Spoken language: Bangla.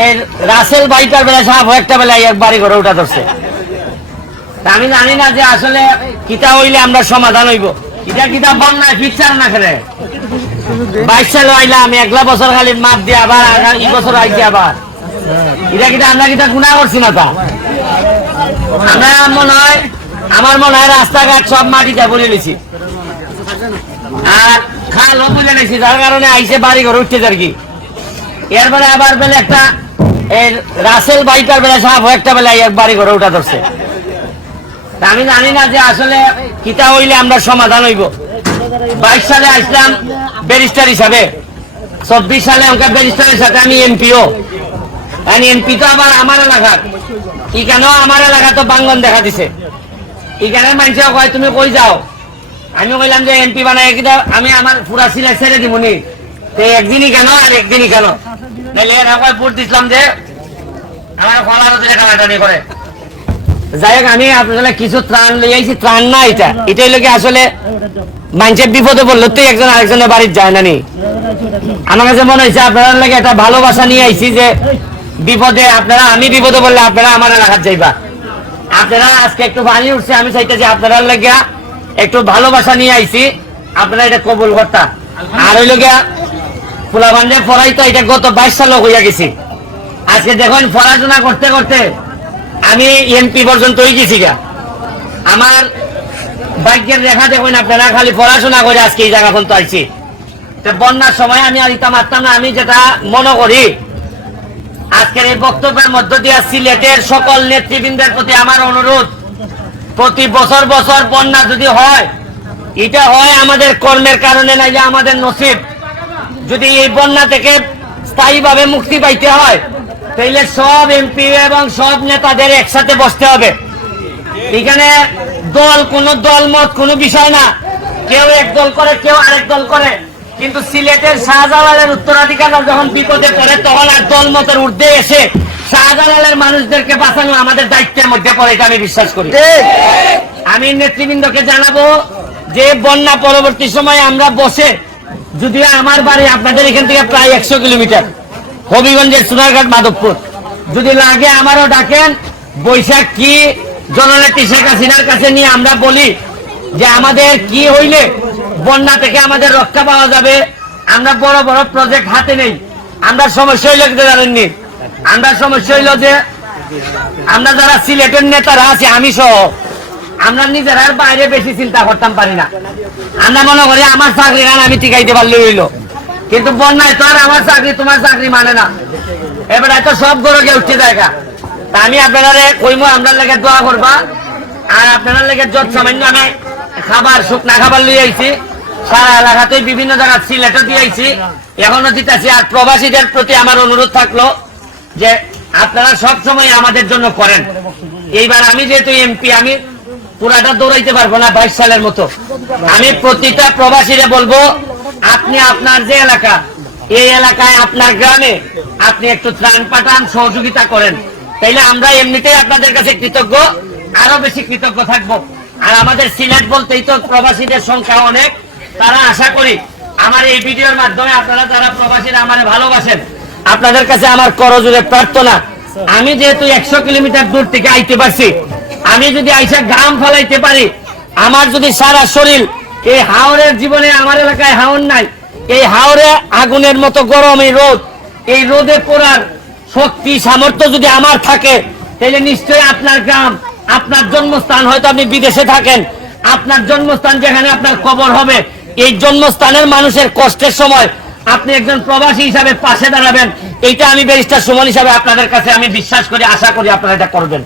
এই রাসেল বাইটার বেলা সাহেব একটা বেলা এক বাড়ি ঘরে উঠা ধরছে। আমি জানি না যে আসলে কিতা হইলে আমরা সমাধান হইব। এটা কিতা বন্যায় ফিক্সার না খেলে 22 সালে আইলা আমি 1 বছর খালি মাপ দিয়ে আবার এই বছর আইছি আবার। এটা কিতা আমরা কিতা গুনাহ করছি না তা? আমরা আমার মনে হয় রাস্তাঘাট সব মাটিতে বলে নিছি আর খালও বলে নিছি, যার কারণে আইসে বাড়ি ঘরে উঠতে আর কি। এরপরে আবার বেলা একটা এই রাসেল বাইটার বেলা সাহেব একটা বেলা এক বাড়ি ঘরে উঠা ধরছে। আমি জানি না যে আসলে কিতা হইলে আমরা সমাধান হইব। 22 সালে আসলাম ব্যারিস্টার হিসাবে, 24 সালে ওকে ব্যারিস্টারের সাথে আমি এমপিও। এমপি তো আবার আমার এলাকার, এখানেও আমার এলাকা তো বাঙ্গন দেখা দিছে। এখানে মানুষেও কয় তুমি কই যাও, আমি কইলাম যে এমপি বানাই কিনা আমি আমার পুরা সিলেট ছেড়ে দিবনি, একদিনই কেন আর একদিনই কেন নাইলে এরা কয় ভোট দিছিলাম যে আমার ফলার টানাটানি করে। যাই হোক, আমি আপনাদের কিছু ত্রাণ লই আইছি। ত্রাণ না, এটাই লোকে আসলে মানুষের বিপদে পড়লো তো একজন আরেকজনের বাড়ির যায় না নি। আমার কাছে মনে হয়েছে আপনারা লাগে একটা ভালোবাসা নিয়ে আইছি যে বিপদে আপনারা, আমি বিপদে বললে আপনারা আমার এলাকার যাইবা। আপনারা আজকে একটু পানি উঠছে, আমি চাইতেছি আপনারা লাগে একটু ভালোবাসা নিয়ে আইছি, আপনারা এটা কবুল করতা। আর ওই লোকে পোলাবান্ধে পড়াই তো এটা গত 22 সালে হইয়া গেছি। আজকে দেখুন পড়াশোনা করতে করতে আমি এমপি পর্যন্ত হয়ে গেছি গা। আমার ভাগ্যের রেখা দেখুন আপনারা, খালি পড়াশোনা করে আজকে এই জায়গা পর্যন্ত আইছি। বন্যার সময় আমি আর ইতাম আসতাম না। আমি যেটা মনে করি আজকের এই বক্তব্যের মধ্য দিয়ে সিলেটের সকল নেতৃবৃন্দের প্রতি আমার অনুরোধ, প্রতি বছর বছর বন্যা যদি হয়, এটা হয় আমাদের কর্মের কারণে, নাইলে আমাদের নসিব। যদি এই বন্যা থেকে স্থায়ীভাবে মুক্তি পাইতে হয় তাইলে সব এমপি এবং সব নেতাদের একসাথে বসতে হবে। এখানে কোন দল মত কোনো বিষয় না, কেউ এক দল করে কেউ আরেক দল করে, কিন্তু সিলেটের শাহজালালের উত্তরাধিকারীরা যখন বিপদে পড়ে তখন আর দল মতের ঊর্ধ্বে এসে শাহজালালের মানুষদেরকে বাঁচানো আমাদের দায়িত্বের মধ্যে পড়ে, এটা আমি বিশ্বাস করি। আমি নেতৃবৃন্দকে জানাবো যে বন্যা পরবর্তী সময়ে আমরা বসে, যদিও আমার বাড়ি আপনাদের এখান থেকে প্রায় 100 কিলোমিটার, হবিগঞ্জের সোনারঘাট মাধবপুর, যদি লাগে আমারও ডাকেন। বৈশাখ কি জননেত্রী শেখ হাসিনার কাছে নিয়ে আমরা বলি যে আমাদের কি হইলে বন্যা থেকে আমাদের রক্ষা পাওয়া যাবে। আমরা বড় বড় প্রজেক্ট হাতে নেই। আমরা সমস্যা হইল জানেননি, আমরা সমস্যা হইল যে আমরা যারা সিলেটের নেতারা আছি, আমি সহ, আমরা নিজেরা বাইরে বেশি চিন্তা করতাম পারি না। আমরা মনে করি আমার চাকরি গান আমি টিকাইতে পারলে হইলো, কিন্তু বন্যায় তো আর আমার চাকরি তোমার চাকরি মানে না। এবার এত সব গরকে উঠতে জায়গা। তা আমি আপনারা কইমো আপনার লেগে দোয়া করবা, আর আপনার লেগে যত সামান্য আমি খাবার শুকনা খাবার লিয়ে আইছি, সারা এলাকাতে বিভিন্ন জায়গা সিলেটও দিয়ে আইছি, এখনো দিতেছি। আর প্রবাসীদের প্রতি আমার অনুরোধ থাকলো যে আপনারা সব সময় আমাদের জন্য করেন। এইবার আমি যেহেতু এমপি, আমি পুরাটা দৌড়াইতে পারবো না 22 সালের মতো। আমি প্রতিটা প্রবাসীরে বলবো, আপনি আপনার যে এলাকা, এই এলাকায় আপনার গ্রামে আপনি একটু ত্রাণ পাঠান, সহযোগিতা করেন, তাইলে আমরা এমনিতেই আপনাদের কাছে কৃতজ্ঞ, আরো বেশি কৃতজ্ঞ থাকবো। আর আমাদের সিলেট বলতেই তো প্রবাসীদের সংখ্যা অনেক। তারা আশা করি আমার এই ভিডিওর মাধ্যমে আপনারা যারা প্রবাসীরা আমার ভালোবাসেন, আপনাদের কাছে আমার করজোড়ে প্রার্থনা, আমি যেহেতু 100 কিলোমিটার দূর থেকে আইতে পারছি, আমি যদি আইসা গাম ফলাইতে পারি, আমার যদি সারা শরীর, এই হাওরের জীবনে আমার এলাকায় হাওর নাই, এই হাওরে আগুনের মতো গরম, এই রোদ, এই রোদে পড়ার শক্তি সামর্থ্য যদি আমার থাকে, তাহলে নিশ্চয়ই আপনার গ্রাম, আপনার জন্মস্থান, হয়তো আপনি বিদেশে থাকেন, আপনার জন্মস্থান যেখানে আপনার কবর হবে, এই জন্মস্থানের মানুষের কষ্টের সময় আপনি একজন প্রবাসী হিসাবে পাশে দাঁড়াবেন। এইটা আমি ব্যারিস্টার সুমন হিসাবে আপনাদের কাছে আমি বিশ্বাস করি, আশা করি আপনারা এটা করবেন।